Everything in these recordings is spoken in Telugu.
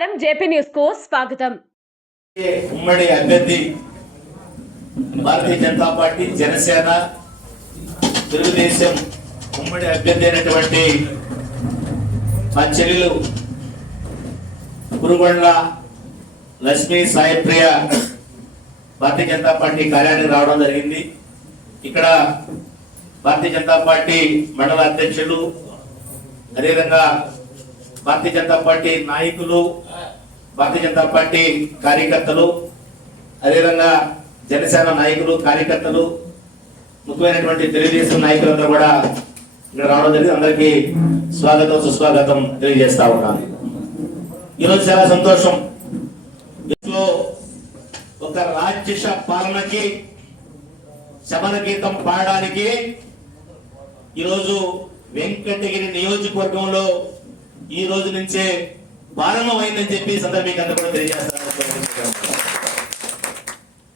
నమస్కారం జేపీ న్యూస్కు స్వాగతం ఉమ్మడి అభ్యర్థి భారతీయ జనతా పార్టీ జనసేన తెలుగుదేశం ఉమ్మడి అభ్యర్థి అయినటువంటి మా చెల్లెలు కురుగొండ్ల లక్ష్మీ సాయిప్రియ భారతీయ జనతా పార్టీ కార్యాలయానికి రావడం జరిగింది. ఇక్కడ భారతీయ జనతా పార్టీ మండల అధ్యక్షులు అదేవిధంగా భారతీయ జనతా పార్టీ నాయకులు భారతీయ జనతా పార్టీ కార్యకర్తలు అదేవిధంగా జనసేన నాయకులు కార్యకర్తలు ముఖ్యమైనటువంటి తెలుగుదేశం నాయకులందరూ కూడా ఇక్కడ రావడం జరిగింది. అందరికీ స్వాగతం సుస్వాగతం తెలియజేస్తా ఉన్నాను. ఈరోజు చాలా సంతోషం. ఇంట్లో ఒక రాక్షస పాలనకి శమన గీతం పాడడానికి ఈరోజు వెంకటగిరి నియోజకవర్గంలో ఈ రోజు నుంచే ప్రారంభమైందని చెప్పి సందర్భంగా కూడా తెలియజేస్తాను.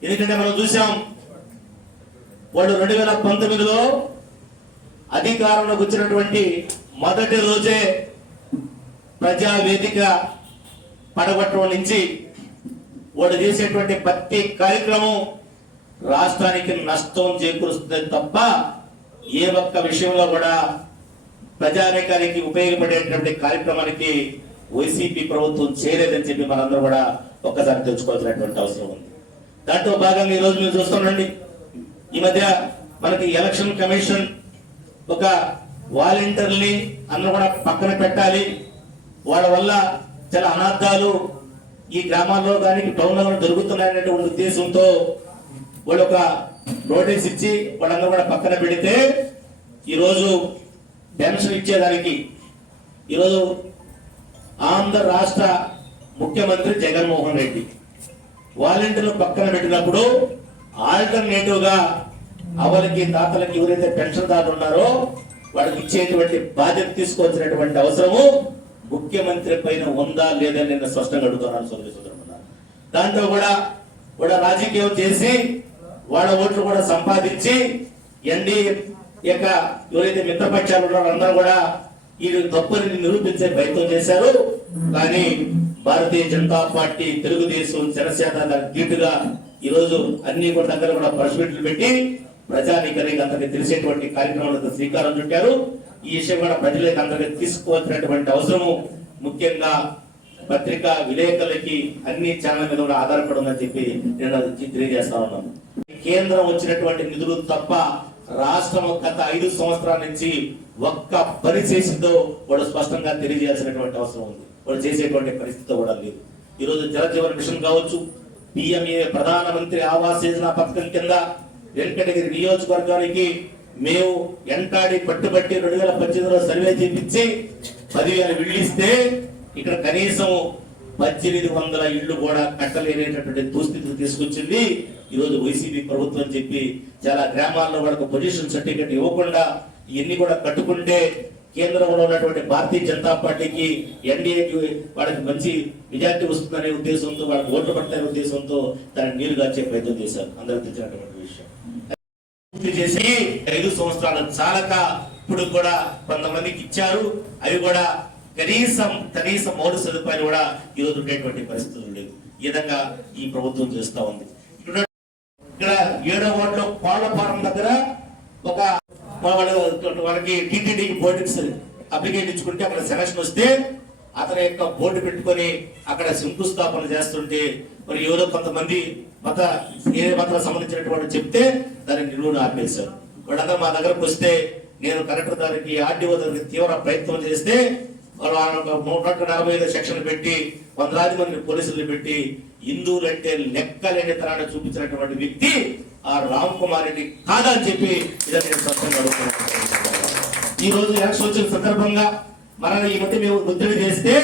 ఎందుకంటే మనం చూసాం వాళ్ళు రెండు వేల పంతొమ్మిదిలో అధికారంలోకి వచ్చినటువంటి మొదటి రోజే ప్రజా వేదిక పడగొట్టడం నుంచి వాడు చేసేటువంటి ప్రతి కార్యక్రమం రాష్ట్రానికి నష్టం చేకూరుస్తుంది తప్ప ఏ ఒక్క విషయంలో కూడా ప్రజానికానికి ఉపయోగపడేటువంటి కార్యక్రమానికి వైసీపీ ప్రభుత్వం చేయలేదని చెప్పి మనందరూ కూడా ఒక్కసారి తెలుసుకోవాల్సినటువంటి అవసరం ఉంది. దాంట్లో భాగంగా ఈరోజు రోజు మీరు చూస్తానండి ఈ మధ్య మనకి ఎలక్షన్ కమిషన్ ఒక వాలంటీర్ని అందరూ కూడా పక్కన పెట్టాలి. వాళ్ళ వల్ల చాలా అనార్థాలు ఈ గ్రామాల్లో కానీ టౌన్లో జరుగుతున్నాయనేటువంటి ఉద్దేశంతో వాళ్ళు ఒక నోటీస్ ఇచ్చి వాళ్ళందరూ కూడా పక్కన పెడితే ఈరోజు పెన్షన్ ఇచ్చేదానికి. ఈరోజు ఆంధ్ర రాష్ట్ర ముఖ్యమంత్రి జగన్మోహన్ రెడ్డి వాలంటీర్లు పక్కన పెట్టినప్పుడు ఆల్టర్నేటివ్గా అవలకి తాతలకి ఎవరైతే పెన్షన్ దాతలు ఉన్నారో వాళ్ళకి ఇచ్చేటువంటి బాధ్యత తీసుకోవాల్సినటువంటి అవసరము ముఖ్యమంత్రి పైన ఉందా లేదని నేను స్పష్టంగా అడుగుతున్నాను సోదరి దాంతో కూడా కూడా రాజకీయం చేసి వాళ్ళ ఓట్లు కూడా సంపాదించి ఎన్డీ యొక్క ఎవరైతే మిత్రపక్షాలు ఉన్నారో అందరూ కూడా వీళ్ళు తప్పుని నిరూపించే ప్రయత్నం చేశారు. కానీ భారతీయ జనతా పార్టీ తెలుగుదేశం జనసేన ధీటుగా ఈరోజు అన్ని కూడా దగ్గర కూడా పరిశుభ్రతలు పెట్టి ప్రజానీకానికి అందరికి తెలిసేటువంటి కార్యక్రమాలకు శ్రీకారం చుట్టారు. ఈ విషయం కూడా ప్రజలకు అందరికి తీసుకోవాల్సినటువంటి అవసరము. ముఖ్యంగా పత్రికా విలేకరులకి అన్ని ఛానల్ మీద కూడా ఆధారపడి ఉందని చెప్పి నేను తెలియజేస్తా ఉన్నాను. కేంద్రం వచ్చినటువంటి నిధులు తప్ప రాష్ట్రం గత ఐదు సంవత్సరాల నుంచి ఒక్క పని చేసిందో వాడు స్పష్టంగా తెలియజేయాల్సినటువంటి అవసరం ఉంది. వాడు చేసేటువంటి పరిస్థితి కూడా లేదు. ఈ రోజు మిషన్ కావచ్చు పిఎంఏ ప్రధానమంత్రి ఆవాస్ యోజన పథకం కింద వెంకటగిరి నియోజకవర్గానికి మేము ఎంటాడి పట్టుబట్టి రెండు వేల పద్దెనిమిదిలో సర్వే చేపించి పదివేల ఇళ్ళు ఇస్తే ఇక్కడ కనీసం పద్దెనిమిది వందల ఇళ్ళు కూడా కట్టలేనటువంటి దుస్థితికి తీసుకొచ్చింది. ఈ రోజు వైసీపీ ప్రభుత్వం చెప్పి చాలా గ్రామాల్లో వాళ్ళకు పొజిషన్ సర్టిఫికెట్ ఇవ్వకుండా ఇవన్నీ కూడా కట్టుకుంటే కేంద్రంలో ఉన్నటువంటి భారతీయ జనతా పార్టీకి ఎన్డీఏకి వాళ్ళకి మంచి మెజార్టీ వస్తుందనే ఉద్దేశంతో వాళ్ళకి ఓట్లు పడతానే ఉద్దేశంతో దాన్ని నీరు గార్చే ప్రయత్నం చేశారు. అందరికి తెచ్చినటువంటి విషయం. పూర్తి చేసి ఐదు సంవత్సరాలు చాలక ఇప్పుడు కూడా కొంతమందికి ఇచ్చారు. అవి కూడా కనీసం కనీసం మౌలిక సదుపాయాలు కూడా ఈ రోజు ఉండేటువంటి పరిస్థితులు లేవు. ఈ విధంగా ఈ ప్రభుత్వం చేస్తా ఉంది. ఇక్కడ ఏడో వార్డులో కోళ్ళ ఫారం దగ్గర ఒక వాళ్ళకి టీటీడీ బోర్డు అప్లికేషన్ ఇచ్చుకుంటే అక్కడ సెలక్షన్ వస్తే అతని యొక్క బోర్డు పెట్టుకొని అక్కడ శంకుస్థాపన చేస్తుంటే మరి ఎవరో కొంతమంది మత ఏ మతాలకు సంబంధించినటువంటి చెప్తే దాన్ని నిలువును ఆపేశారు. వాళ్ళందరూ మా దగ్గరకు వస్తే నేను కలెక్టర్ గారికి ఆర్డీఓ దగ్గరికి తీవ్ర ప్రయత్నం చేస్తే వాళ్ళు ఒక నూట నలభై ఐదు సెక్షన్ పెట్టి వందలాది మంది పోలీసులు పెట్టి హిందువులంటే లెక్కలేని తరాన్ని చూపించినటువంటి వ్యక్తి ఆ రామ్ కుమార్ రెడ్డి కాదని చెప్పి ఇదే నేను స్పష్టంగా అడుగుతున్నాను. ఈ రోజు ఎలక్షన్ వచ్చిన సందర్భంగా మరణ ఈ మధ్య మేము ఒత్తిడి చేస్తే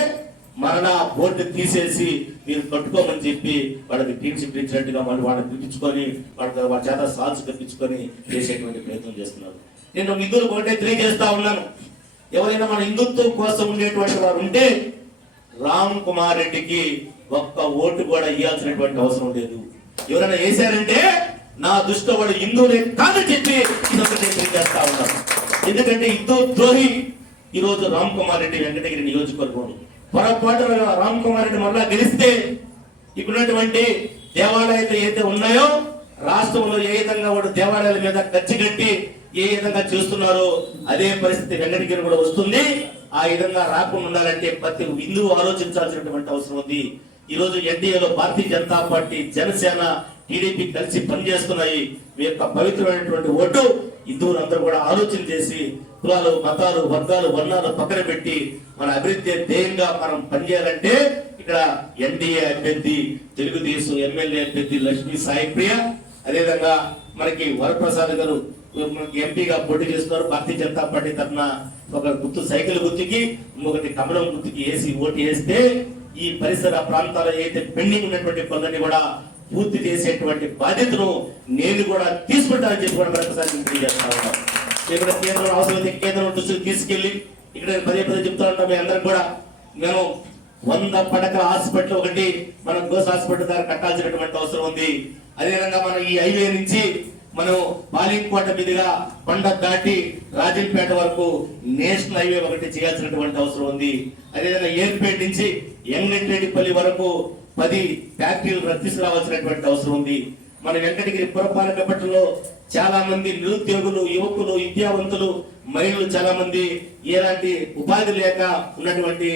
మరణ బోర్డు తీసేసి మీరు కట్టుకోమని చెప్పి వాళ్ళకి టీమ్స్ ఇప్పించినట్టుగా మళ్ళీ వాళ్ళని పిలిపించుకొని వాళ్ళ వాళ్ళ చేత సాల్స్ తెప్పించుకొని చేసేటువంటి ప్రయత్నం చేస్తున్నారు. నేను హిందువులకు ఒకటే తెలియజేస్తా ఉన్నాను. ఎవరైనా మన హిందుత్వం కోసం ఉండేటువంటి వారు ఉంటే రామ్ కుమార్ రెడ్డికి ఒక్క ఓటు కూడా ఇవ్వాల్సినటువంటి అవసరం లేదు. ఎవరైనా వేశారంటే నా దుష్టవాడు వాడు హిందువులే కాదని చెప్పి ఇదొకటి తెలియజేస్తా ఉన్నాను. ఎందుకంటే హిందూ ద్రోహి ఈ రోజు రామ్ కుమార్ రెడ్డి వెంకటగిరి నియోజకవర్గం పొరపాటున రామ్ కుమార్ రెడ్డి మళ్ళా గెలిస్తే ఇక్కడ ఉన్నటువంటి దేవాలయాలు ఏదైతే ఉన్నాయో రాష్ట్రంలో ఏ విధంగా వాడు దేవాలయాల మీద ఖర్చు కట్టి ఏ విధంగా చేస్తున్నారో అదే పరిస్థితి వెంకటగిరి కూడా వస్తుంది. ఆ విధంగా రాకుండా ఉండాలంటే ప్రతి హిందువు ఆలోచించాల్సినటువంటి అవసరం ఉంది. ఈరోజు ఎన్డీఏలో భారతీయ జనతా పార్టీ జనసేన టీడీపీ కలిసి పనిచేస్తున్నాయి మీ యొక్క పవిత్రమైనటువంటి ఓటు హిందువులందరూ కూడా ఆలోచన చేసి కులాలు మతాలు వర్గాలు వర్ణాలు పక్కన పెట్టి మన అభివృద్ధి ధ్యేయంగా మనం పనిచేయాలంటే ఇక్కడ ఎన్డీఏ అభ్యర్థి తెలుగుదేశం ఎమ్మెల్యే అభ్యర్థి లక్ష్మీ సాయి ప్రియ అదేవిధంగా మనకి వరప్రసాద్ గారు మనకి ఎంపీగా పోటీ చేస్తున్నారు. భారతీయ జనతా పార్టీ తరఫున ఒక గుర్తు సైకిల్ గుర్తుకి ఇంకొకటి కమలం గుర్తుకి వేసి ఓటు వేస్తే ఈ పరిసర ప్రాంతాల్లో ఏదైతే పెండింగ్ ఉన్నటువంటి పనులన్నీ కూడా పూర్తి చేసేటువంటి బాధ్యతను నేను కూడా తీసుకుంటానని చెప్పి కూడా మరొకసారి తెలియజేస్తాను ఇక్కడ కేంద్రం అవసరమైతే కేంద్రం దృష్టికి తీసుకెళ్ళి ఇక్కడ పదే పదే చెప్తా ఉంటాం మీ అందరికి కూడా మేము వంద పడకల హాస్పిటల్ ఒకటి మనం గోస్ హాస్పిటల్ దగ్గర కట్టాల్సినటువంటి అవసరం ఉంది. అదేవిధంగా మనం ఈ హైవే నుంచి మనం బాలింకోట మీదుగా కొండ దాటి రాజంపేట వరకు నేషనల్ హైవే ఒకటి చేయాల్సినటువంటి అవసరం ఉంది. అదేవిధంగా ఏర్పేట నుంచి ఎంగంటేడిపల్లి వరకు పది ఫ్యాక్టరీలు తీసుకురావాల్సినటువంటి అవసరం ఉంది. మన వెంకటగిరి పురపాలక పట్టణంలో చాలా మంది నిరుద్యోగులు యువకులు విద్యావంతులు మహిళలు చాలా మంది ఎలాంటి ఉపాధి లేక ఉన్నటువంటి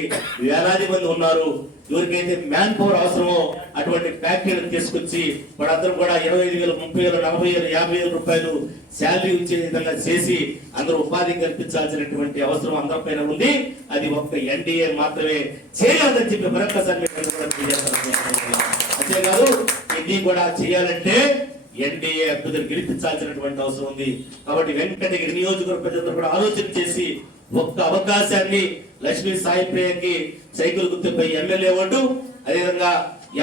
వేలాది మంది ఉన్నారు. ఎవరికైతే మ్యాన్ పవర్ అవసరమో అటువంటి ఫ్యాక్టరీలను తీసుకొచ్చి వాళ్ళందరూ కూడా ఇరవై ఐదు వేలు ముప్పై వేలు నలభై వేలు యాభై వేల రూపాయలు శాలరీ ఇచ్చే విధంగా చేసి అందరూ ఉపాధి కల్పించాల్సినటువంటి అవసరం అందరిపైన ఉంది. అది ఒక్క ఎన్డీఏ మాత్రమే చేయాలని చెప్పి మరొకసారి అంతేకాదు ఇది కూడా చేయాలంటే ఎన్డీఏ అభ్యర్థులు గెలిపించాల్సినటువంటి అవసరం ఉంది. కాబట్టి వెంకటగిరి నియోజకవర్గ ప్రజలందరూ కూడా ఆలోచన చేసి ఒక్క అవకాశాన్ని లక్ష్మీ సాయి ప్రియకి సైకిల్ గుర్తుపై ఎమ్మెల్యే ఓటు. అదేవిధంగా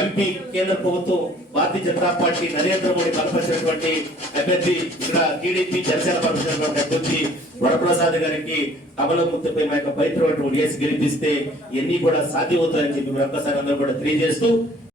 ఎంపీ కేంద్ర ప్రభుత్వం భారతీయ జనతా పార్టీ నరేంద్ర మోడీ బలపరిచినటువంటి అభ్యర్థి ఇక్కడ టీడీపీ జనసేన బలపరిచినటువంటి అభ్యర్థి వరప్రసాద్ గారికి కమల గుర్తుపై మా యొక్క పవిత్రమైనటువంటి వేసి గెలిపిస్తే ఇవన్నీ కూడా సాధ్యమవుతాయని చెప్పి మరొకసారి అందరూ కూడా తెలియజేస్తూ